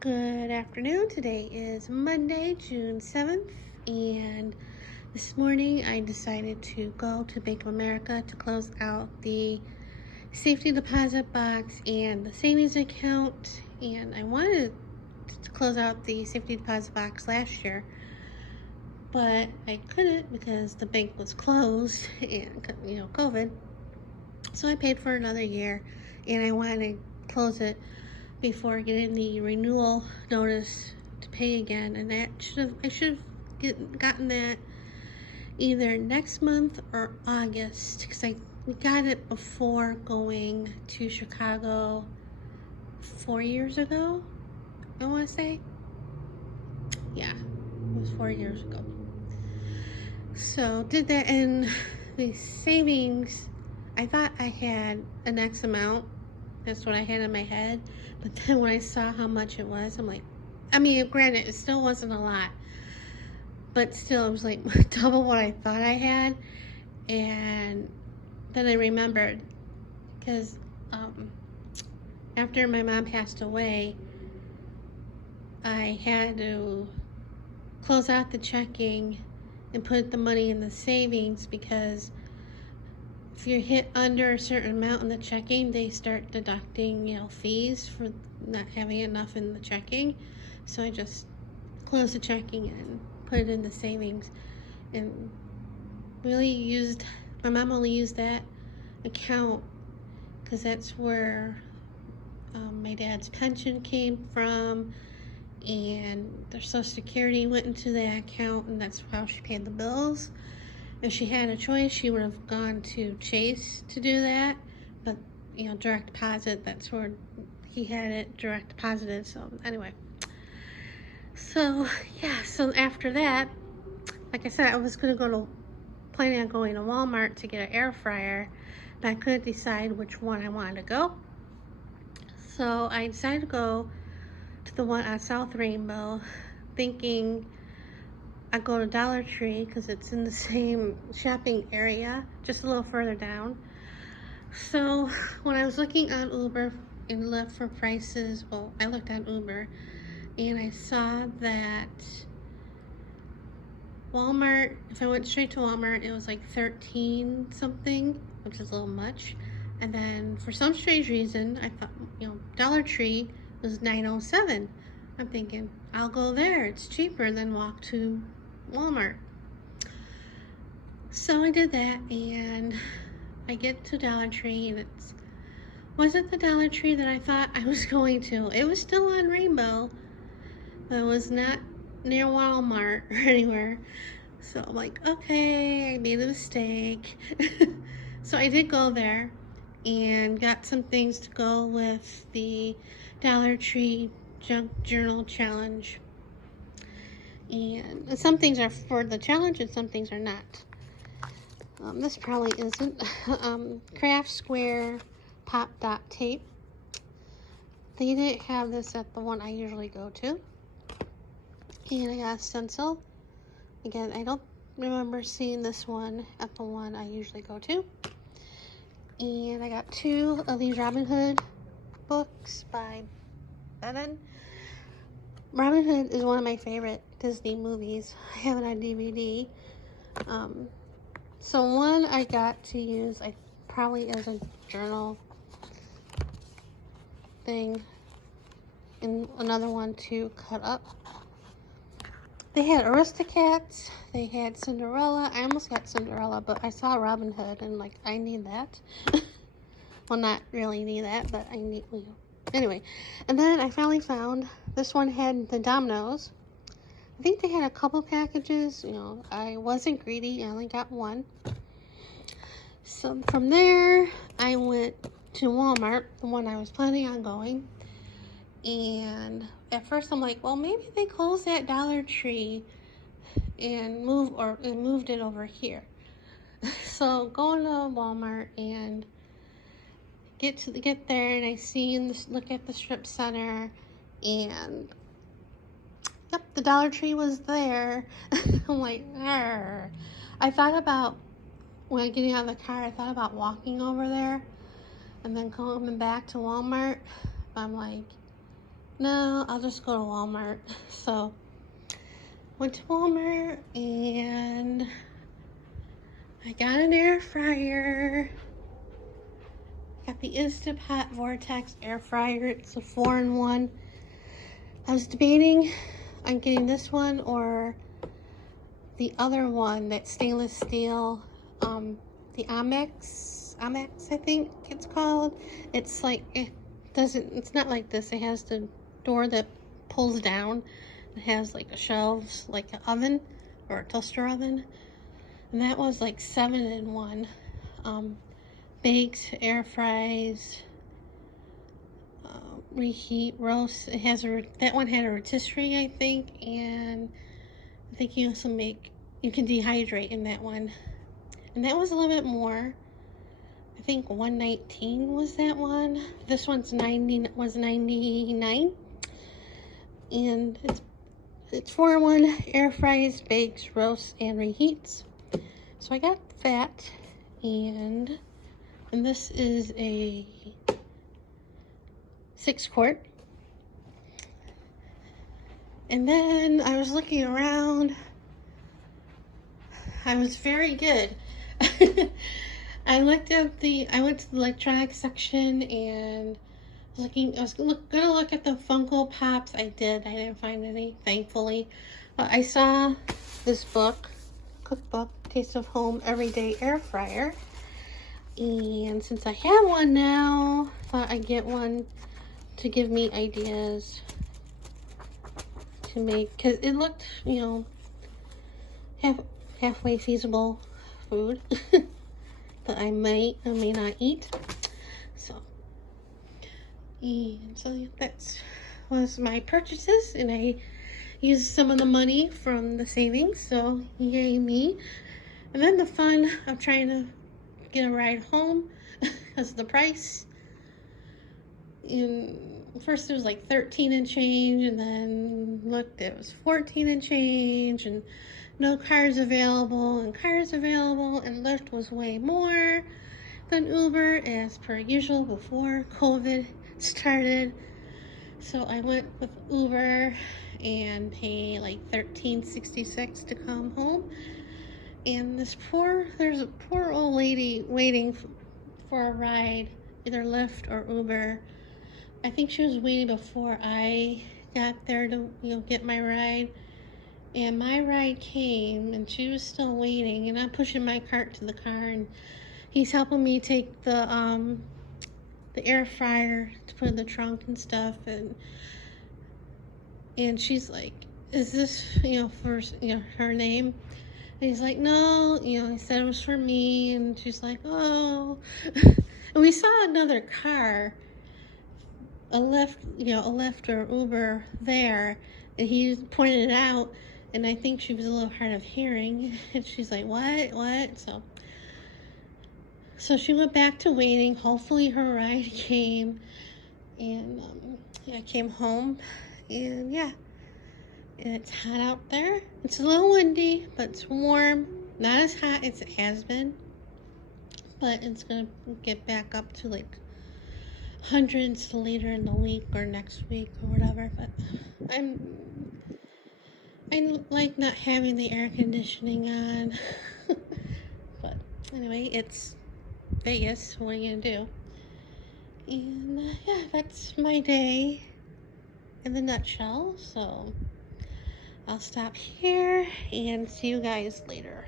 Good afternoon. Today is Monday, June 7th, and this morning I decided to go to Bank of America to close out the safety deposit box and the savings account. And I wanted to close out the safety deposit box last year, but I couldn't because the bank was closed and, COVID. So I paid for another year, and I wanted to close it before getting the renewal notice to pay again, and I should have gotten that either next month or August, because we got it before going to Chicago 4 years ago. I want to say, yeah, it was 4 years ago. So did that, and the savings, I thought I had an X amount. That's what I had in my head. But then when I saw how much it was, I'm like, granted, it still wasn't a lot, but still, it was like double what I thought I had. And then I remembered, because after my mom passed away, I had to close out the checking and put the money in the savings, because if you hit under a certain amount in the checking, they start deducting, fees for not having enough in the checking. So I just closed the checking and put it in the savings, and my mom only used that account because that's where my dad's pension came from, and their Social Security went into that account, and that's how she paid the bills. If she had a choice, she would have gone to Chase to do that, but direct deposit, that's where he had it direct deposited. So anyway, so after that, like I said, I was planning on going to Walmart to get an air fryer, but I couldn't decide which one I wanted to go. So I decided to go to the one on South Rainbow, thinking I go to Dollar Tree because it's in the same shopping area, just a little further down. So when I was looking on Uber and Lyft for prices, well, I looked on Uber and I saw that Walmart, if I went straight to Walmart, it was like 13 something, which is a little much. And then for some strange reason, I thought, Dollar Tree was $9.07. I'm thinking, I'll go there. It's cheaper than walk to Walmart. So I did that, and I get to Dollar Tree, and wasn't the Dollar Tree that I thought I was going to. It was still on Rainbow, but it was not near Walmart or anywhere. So I'm like, okay, I made a mistake. So I did go there and got some things to go with the Dollar Tree Junk Journal Challenge. And some things are for the challenge and some things are not. This probably isn't. Craft Square Pop Dot Tape. They didn't have this at the one I usually go to. And I got a stencil. Again, I don't remember seeing this one at the one I usually go to. And I got 2 of these Robin Hood books by Beden. Robin Hood is one of my favorite Disney movies. I have it on DVD. So one I got to use, probably as a journal thing, and another one to cut up. They had Aristocats, they had Cinderella. I almost got Cinderella, but I saw Robin Hood and I need that. Well, not really need that, but I need, anyway. And then I finally found, this one had the dominoes. I think they had a couple packages. I wasn't greedy. I only got one. So from there, I went to Walmart, the one I was planning on going. And at first I'm like, well, maybe they closed that Dollar Tree and moved it over here. So going to Walmart and get there, and I see and look at the strip center, and yep, the Dollar Tree was there. I'm like, arr. I thought about, when getting out of the car, I thought about walking over there and then coming back to Walmart. I'm like, no, I'll just go to Walmart. So, went to Walmart and I got an air fryer. Got the Instant Pot Vortex air fryer. It's a 4-in-1. I was debating on getting this one or the other one, that stainless steel, the Amex, I think it's called. It's like, it's not like this. It has the door that pulls down. It has like a shelves, like an oven or a toaster oven. And that was like 7-in-1. Bakes, air fries, reheat, roast. It has that one had a rotisserie, I think, and I think you also you can dehydrate in that one. And that was a little bit more. I think $119 was that one. This one's $99. And it's 4-in-1 air fries, bakes, roasts, and reheats. So I got that, and this is a 6-quart. And then I was looking around. I was very good. I went to the electronics section and I was gonna look at the Funko Pops. I didn't find any, thankfully. I saw this cookbook, Taste of Home Everyday Air Fryer. And since I have one now, I thought I'd get one to give me ideas to make, because it looked, halfway feasible food that I may not eat. So that was my purchases, and I used some of the money from the savings, so yay me. And then the fun of trying to get a ride home because of the price. And first it was like 13 and change, and then looked, it was 14 and change, and no cars available, and Lyft was way more than Uber, as per usual before COVID started. So I went with Uber and paid like $13.66 to come home. And there's a poor old lady waiting for a ride, either Lyft or Uber. I think she was waiting before I got there to, get my ride. And my ride came, and she was still waiting, and I'm pushing my cart to the car, and he's helping me take the air fryer to put in the trunk and stuff, and she's like, is this, for, her name? And he's like, no, he said it was for me, and she's like, oh. And we saw another car, a Lyft or Uber there, and he pointed it out, and I think she was a little hard of hearing, and she's like, what? So she went back to waiting. Hopefully her ride came, and I came home, and yeah, and it's hot out there. It's a little windy, but it's warm. Not as hot as it has been, but it's gonna get back up to like hundreds later in the week or next week or whatever. But I like not having the air conditioning on. But anyway, it's Vegas. What are you gonna do? And yeah, that's my day in the nutshell. So I'll stop here and see you guys later.